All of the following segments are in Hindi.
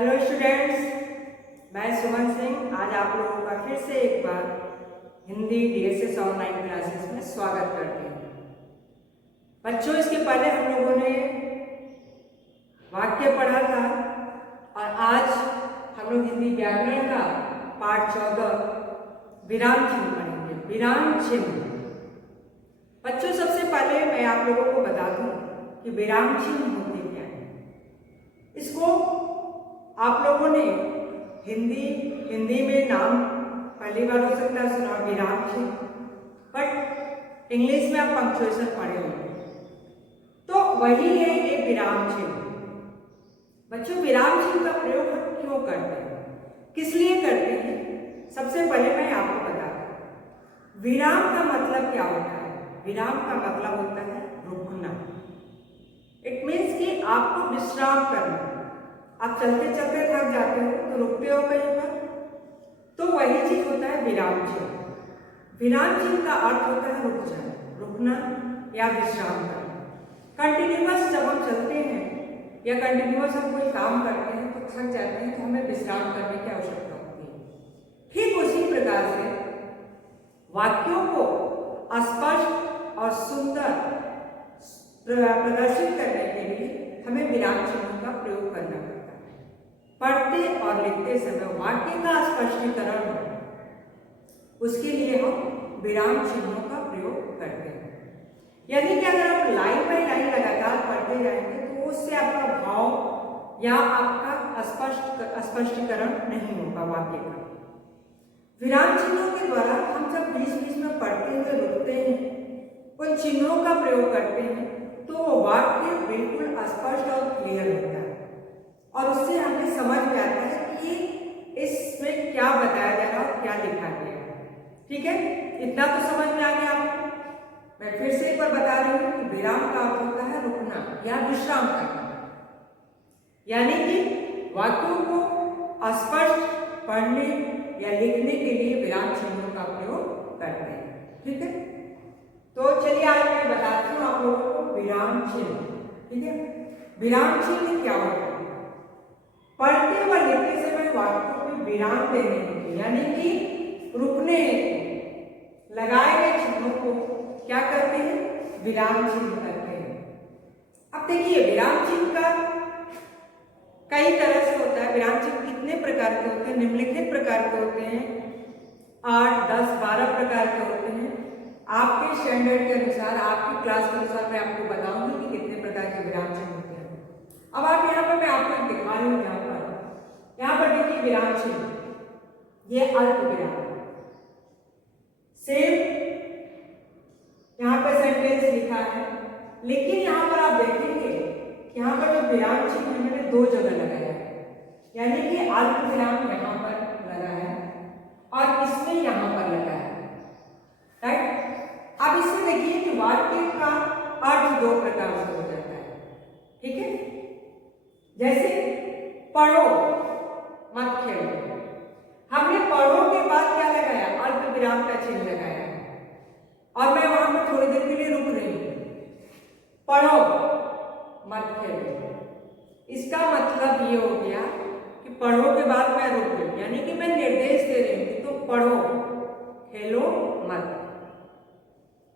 हेलो स्टूडेंट्स, मैं सुमन सिंह आज आप लोगों का फिर से एक बार हिंदी डीएसएस ऑनलाइन क्लासेस में स्वागत करती हूँ। बच्चों, इसके पहले हम लोगों ने वाक्य पढ़ा था और आज हम लोग हिंदी व्याकरण का पाठ 14 विराम चिन्ह पढ़ेंगे। विराम चिन्ह बच्चों, सबसे पहले मैं आप लोगों को बता दूं कि विराम चिन्ह होते क्या है। इसको आप लोगों ने हिंदी में नाम पहली बार हो सकता है सुना, विराम चिन्ह, बट इंग्लिश में आप पंक्चुएशन पढ़े होंगे, तो वही है ये विराम चिन्ह। बच्चों, विराम चिन्ह का प्रयोग हम क्यों करते हैं, किस लिए करते हैं, सबसे पहले मैं आपको बता दूं। विराम का मतलब क्या होता है? विराम का मतलब होता है रुकना। इट मीन्स कि आपको विश्राम करना। आप चलते चलते थक जाते हो तो रुकते हो कहीं पर, तो वही चीज होता है विराम चिन्ह। विराम चिन्ह का अर्थ होता है रुक जाना, रुकना या विश्राम करना। कंटिन्यूअस जब हम चलते हैं या कंटिन्यूअस हम कोई काम करते हैं तो थक जाते हैं, तो हमें विश्राम करने की आवश्यकता होती है। ठीक उसी प्रकार से वाक्यों को स्पष्ट और सुंदर प्रदर्शित करने के लिए हमें विराम चिन्हों का प्रयोग करना पड़ता है। पढ़ते और लिखते समय वाक्य का स्पष्टीकरण हो, उसके लिए हम विराम चिन्हों का प्रयोग करते हैं। यानी कि अगर आप लाइन बाई लाइन लगातार पढ़ते जाएंगे तो उससे आपका भाव या आपका स्पष्टीकरण नहीं होगा वाक्य का। विराम चिन्हों के द्वारा हम जब बीच बीच में पढ़ते हुए रुकते हैं, उन चिन्हों का प्रयोग करते हैं, तो वाक्य बिल्कुल स्पष्ट और क्लियर होता है और उससे हमें समझ में आता है कि इसमें क्या बताया जा रहा है, क्या लिखा गया है। ठीक है, इतना तो समझ में आ गया आपको। मैं फिर से एक बार बता रही हूँ कि विराम का अर्थ होता है रुकना या विश्राम करना। यानी कि वाक्यों को स्पष्ट पढ़ने या लिखने के लिए विराम चिन्हों का प्रयोग करते हैं। ठीक है, तो चलिए आज मैं बताती हूँ आप लोगों को विराम चिन्ह। ठीक है, विराम चिन्ह क्या होता है? पढ़ते व लिखते समय वाक्यों में विराम देने के लिए, यानी कि रुकने लगाए गए चिन्हों को क्या करते हैं? विराम चिन्ह करते हैं। अब देखिए, विराम चिन्ह का कई तरह से होता है। विराम चिन्ह कितने प्रकार के होते हैं? निम्नलिखित प्रकार के होते हैं, 8, 10, 12 प्रकार के होते हैं। आपके स्टैंडर्ड के अनुसार, आपकी क्लास के अनुसार मैं आपको बताऊंगी कि कितने प्रकार के विराम चिन्ह होते हैं। अब आप यहाँ पर मैं आपको दिखा रही हूँ, यहाँ पर देखिए विराम चिन्ह, ये अल्प विराम सेम यहाँ पर सेंटेंस लिखा है, लेकिन यहाँ पर आप देखेंगे कि यहाँ पर जो विराम चिन्ह मैंने 2 जगह लगाया है, यानी कि अल्प विराम यहाँ पर लगा है और इसमें यहाँ पर लगा है। राइट, अब इससे देखिए कि वाक्य का अर्थ 2 प्रकार से हो जाता है। ठीक है, जैसे पढ़ो मत खेलो, हमने पढ़ो के बाद क्या लगाया? अल्प विराम का चिन्ह लगाया और मैं वहां पर थोड़ी देर के लिए रुक रही हूं। पढ़ो मत खेलो, इसका मतलब ये हो गया कि पढ़ो के बाद मैं रुक गई, यानी कि मैं निर्देश दे रही हूं कि तुम पढ़ो, खेलो मत।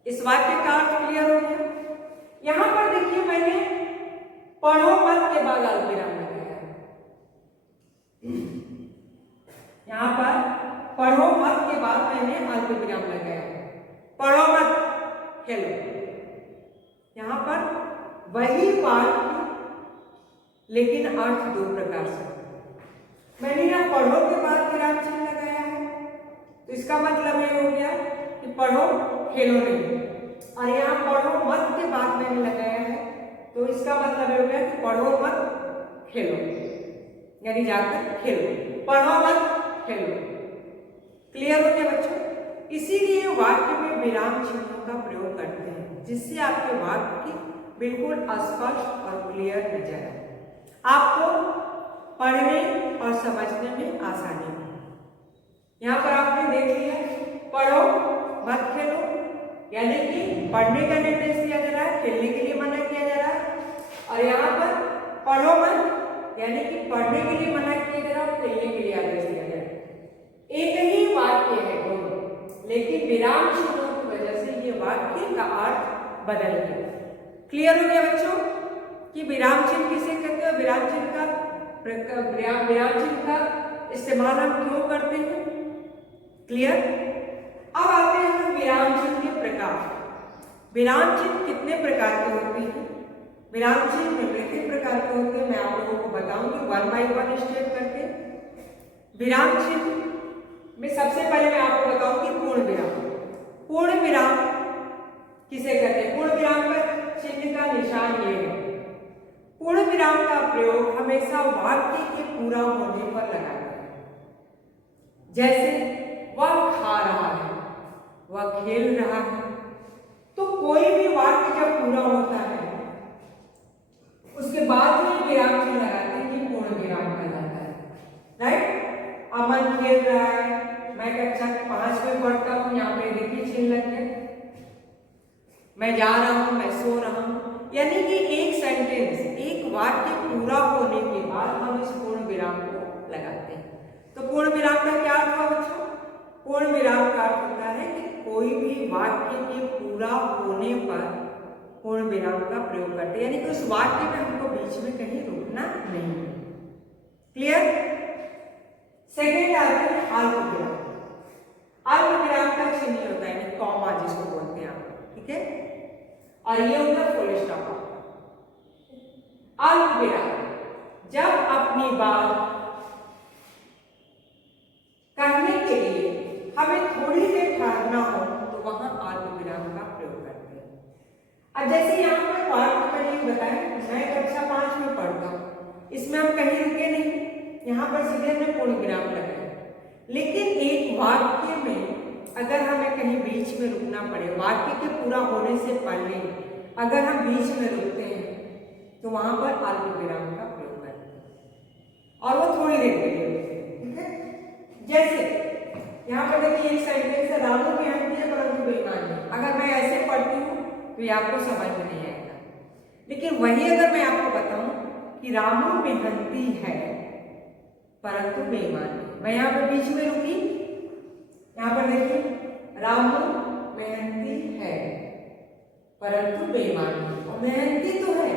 इस वाक्य का अर्थ क्लियर हो गया। यहां पर देखिए, मैंने पढ़ो मत के बाद अल्प विराम लगाया। यहां पर पढ़ो मत के बाद मैंने अल्प विराम लगाया। पढ़ो मत खेलो, यहां पर वही वाक्य लेकिन अर्थ 2 प्रकार से। मैंने यहां पढ़ो के बाद विराम चिन्ह लगाया है, तो इसका मतलब ये हो गया कि पढ़ो खेलो नहीं, और यहाँ पढ़ो मत के बाद मैंने लगाया है, तो इसका मतलब ये हो गया कि पढ़ो मत खेलो, यानी जाकर खेलो, पढ़ो मत खेलो। क्लियर हो गया बच्चों? इसीलिए वाक्य में विराम चिन्हों का प्रयोग करते हैं, जिससे आपके वाक्य बिल्कुल स्पष्ट और क्लियर नजर आए, आपको पढ़ने और समझने में आसानी हो। यहाँ पर आपने देख लिया, पढ़ो मत खेलो, यानी कि पढ़ने का निर्देश दिया जा रहा है, खेलने के लिए मना किया जा रहा है। और यहाँ पर पढ़ो मत, यानी कि पढ़ने के लिए मना लेकिन विराम चिन्हों की वजह से ये वाक्य का अर्थ बदल गया। क्लियर हो गया बच्चों कि विराम चिन्ह किसे कहते हैं, विराम चिन्ह का इस्तेमाल हम क्यों करते हैं। क्लियर। अब आते हैं हम विराम चिन्ह के प्रकार। विराम चिन्ह कितने प्रकार के होते हैं? विराम चिन्ह निम्नलिखित प्रकार के होते हैं, मैं आप लोगों को बताऊंगी 1 by 1 स्टेप करके। विराम चिन्ह में सबसे पहले मैं आपको बताऊंगी पूर्ण विराम। पूर्ण विराम किसे कहते हैं? पूर्ण विराम का चिन्ह का निशान ये है। पूर्ण विराम का प्रयोग हमेशा वाक्य के पूरा होने पर लगाते हैं। जैसे वह खा रहा है, वह खेल रहा है, तो कोई भी वाक्य जब पूरा होता है उसके बाद में विराम चिन्ह लगाते हैं कि पूर्ण विराम कहलाता है। राइट। अमन खेल रहा है, मैं कक्षा 5 में पढ़ता हूँ, यहाँ पे देखिए चिन्ह लग गए। मैं जा रहा हूँ, मैं सो रहा हूँ, यानी कि एक सेंटेंस, एक वाक्य पूरा होने के बाद हम इस पूर्ण विराम को लगाते हैं। तो पूर्ण विराम का क्या अर्थ हुआ बच्चों? पूर्ण विराम का अर्थ होता है कि कोई भी वाक्य के पूरा होने पर पूर्ण विराम का प्रयोग करते हैं, यानी कि उस वाक्य में हमको बीच में कहीं रुकना नहीं है। क्लियर। सेकेंड आता है अल्प विराम। अल्प विराम का चिन्ह होता है कॉमा जिसको बोलते हैं आप, ठीक है, और ये होता है फुल स्टॉप। अल्प विराम जब अपनी बात कहने के लिए हमें थोड़ी देर ठहरना हो तो वहां अल्प विराम का प्रयोग करते हैं। अब जैसे यहाँ पर वाक्य मैंने बताया, मैं कक्षा 5 में पढ़ता हूँ, इसमें हम कहीं रुके नहीं, यहाँ पर सीधे हमने पूर्ण विराम लगाया। लेकिन एक वाक्य में अगर हमें कहीं बीच में रुकना पड़े, वाक्य के पूरा होने से पहले अगर हम बीच में रुकते हैं तो वहां पर अल्प विराम का प्रयोग करते हैं, और वो थोड़ी देर के लिए रुकते हैं। ठीक है। जैसे यहाँ पर देखिए एक सेंटेंस है, रामू मेहनती है परंतु बेईमान है। अगर मैं ऐसे पढ़ती हूँ तो ये आपको समझ में नहीं आएगा, लेकिन वही अगर मैं आपको बताऊं कि रामू मेहनती है परंतु बेईमान है, मैं यहाँ पर बीच में रुकी, यहाँ पर देखिए रामू मेहनती है परंतु बेईमान है, और मेहनती तो है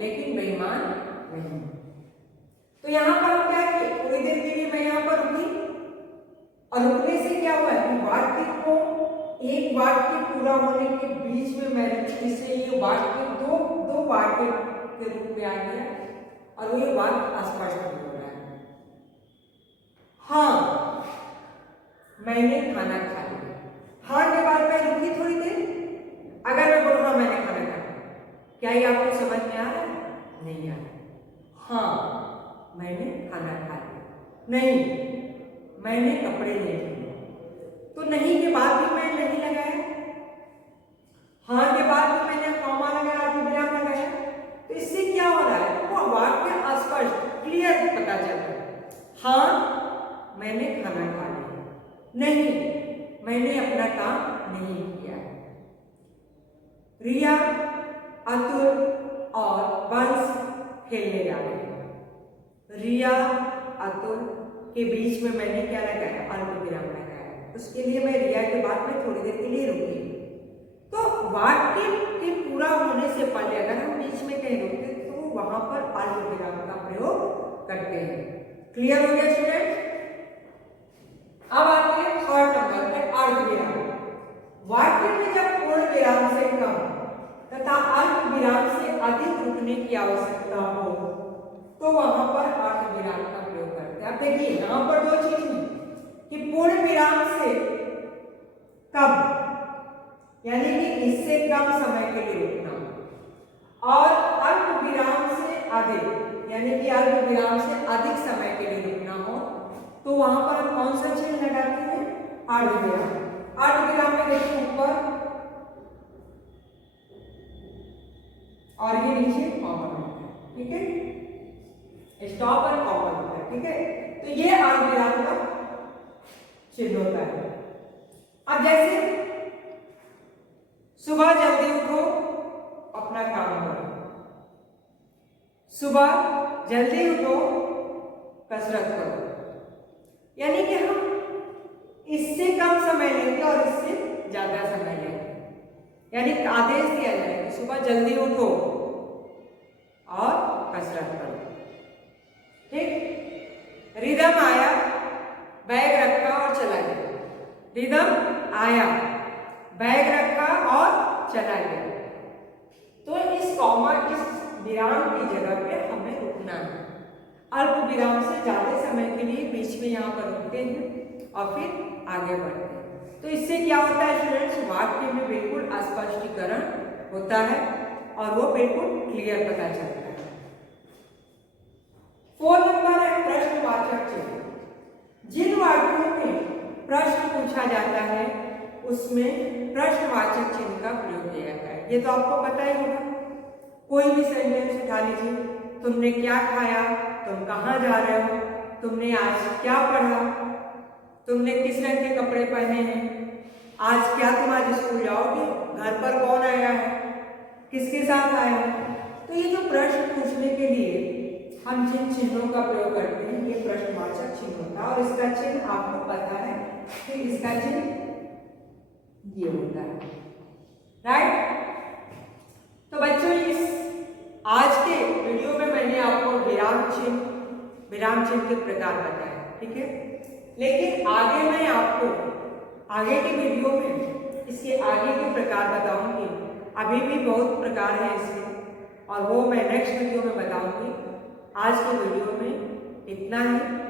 लेकिन बेईमान नहीं। तो यहाँ पर हम क्या किए, थोड़ी देर के लिए मैं यहाँ पर रुकी, और रुकने से क्या हुआ कि वाक्य को, एक वाक्य पूरा होने के बीच में मैं रुकी, जिससे ये वाक्य दो वाक्य के रूप में आ गया और वो वाक्य स्पष्ट हो रहा है। हाँ मैंने खाना खा लिया। हाँ के बाद मैं रुकी थोड़ी देर, अगर मैं बोलूँ हाँ मैंने खाना खा लिया, क्या ये आपको समझ में आ रहा है? नहीं आ रहा। हाँ मैंने खाना खा लिया, नहीं मैंने कपड़े नहीं धोए। तो नहीं के बाद भी मैं नहीं लगाया, हाँ के बाद भी मैंने कॉमा लगाया, विराम लगाया। तो इससे क्या हो रहा है, वो वाक्य स्पष्ट क्लियर पता चल रहा है। हाँ मैंने खाना खा लिया, नहीं मैंने अपना काम नहीं किया। रिया, अतुल और वंश खेलने जा रहे हैं। रिया, अतुल के बीच में मैंने क्या लगाया, अल्प विराम लगाया। उसके लिए मैं रिया के बाद में थोड़ी देर के लिए रुकी। तो वाक्य के पूरा होने से पहले अगर हम बीच में कहीं रुकते तो वहां पर अल्प विराम का प्रयोग करते हैं। क्लियर हो गया स्टूडेंट? अब आते हैं थर्ड नंबर पे, अर्ध विराम। वाक्य में जब पूर्ण विराम से कम तथा अल्प विराम से अधिक रुकने की आवश्यकता हो तो वहां पर अर्ध विराम का प्रयोग करते हैं। अब देखिए यहां पर दो चीज है कि पूर्ण विराम से कम यानी कि इससे कम समय के लिए रुकना, और अल्प विराम से अधिक यानी कि अल्प विराम से अधिक समय के लिए रुकना हो तो वहां पर हम कौन सा चिन्ह लगाते हैं, अर्ध विराम। अर्ध विराम में देखिए ऊपर और ये नीचे कॉमा होता है, ठीक है, स्टॉप और कॉमा होता है, ठीक है। तो ये अर्ध विराम का चिन्ह होता है। अब जैसे सुबह जल्दी उठो, अपना काम करो, सुबह जल्दी उठो, कसरत करो, यानी कि हम इससे कम समय लेंगे और इससे ज्यादा समय लेगा। यानी आदेश दिया जाए कि सुबह जल्दी उठो और कसरत करो। ठीक, रिदम आया, बैग रखा और चला गया। रिदम आया, बैग रखा और चला गया। तो इस कॉमा, इस विराम की जगह पे हमें रुकना है। अल्प विराम से ज्यादा समय के लिए बीच में यहाँ पर रुकते हैं और फिर आगे बढ़ते हैं। तो इससे क्या होता है स्टूडेंट्स, वाक्य में बिल्कुल स्पष्टीकरण होता है और वो बिल्कुल क्लियर पता चलता है। 4 नंबर है प्रश्नवाचक चिन्ह। जिन वाक्यों में प्रश्न पूछा जाता है उसमें प्रश्नवाचक चिन्ह का प्रयोग किया जाता है। ये तो आपको पता ही होगा। कोई भी सेंटेंस उठा लीजिए, तुमने क्या खाया, तुम कहाँ जा रहे हो, तुमने आज क्या पढ़ा, तुमने किस रंग के कपड़े पहने हैं, आज क्या तुम आज स्कूल जाओगे, घर पर कौन आया है, किसके साथ आया है। तो ये जो प्रश्न पूछने के लिए हम जिन चिन्हों का प्रयोग करते हैं ये प्रश्नवाचक चिन्ह होता है। और इसका चिन्ह आपको पता है कि इसका चिन्ह ये होता है, राइट। तो बच्चों इस आज के वीडियो में मैंने आपको विराम चिन्ह के प्रकार बताए, ठीक है। लेकिन आगे मैं आपको आगे के वीडियो में इसके आगे के प्रकार बताऊंगी। अभी भी बहुत प्रकार है इसके और वो मैं नेक्स्ट वीडियो में बताऊंगी। आज के वीडियो में इतना ही।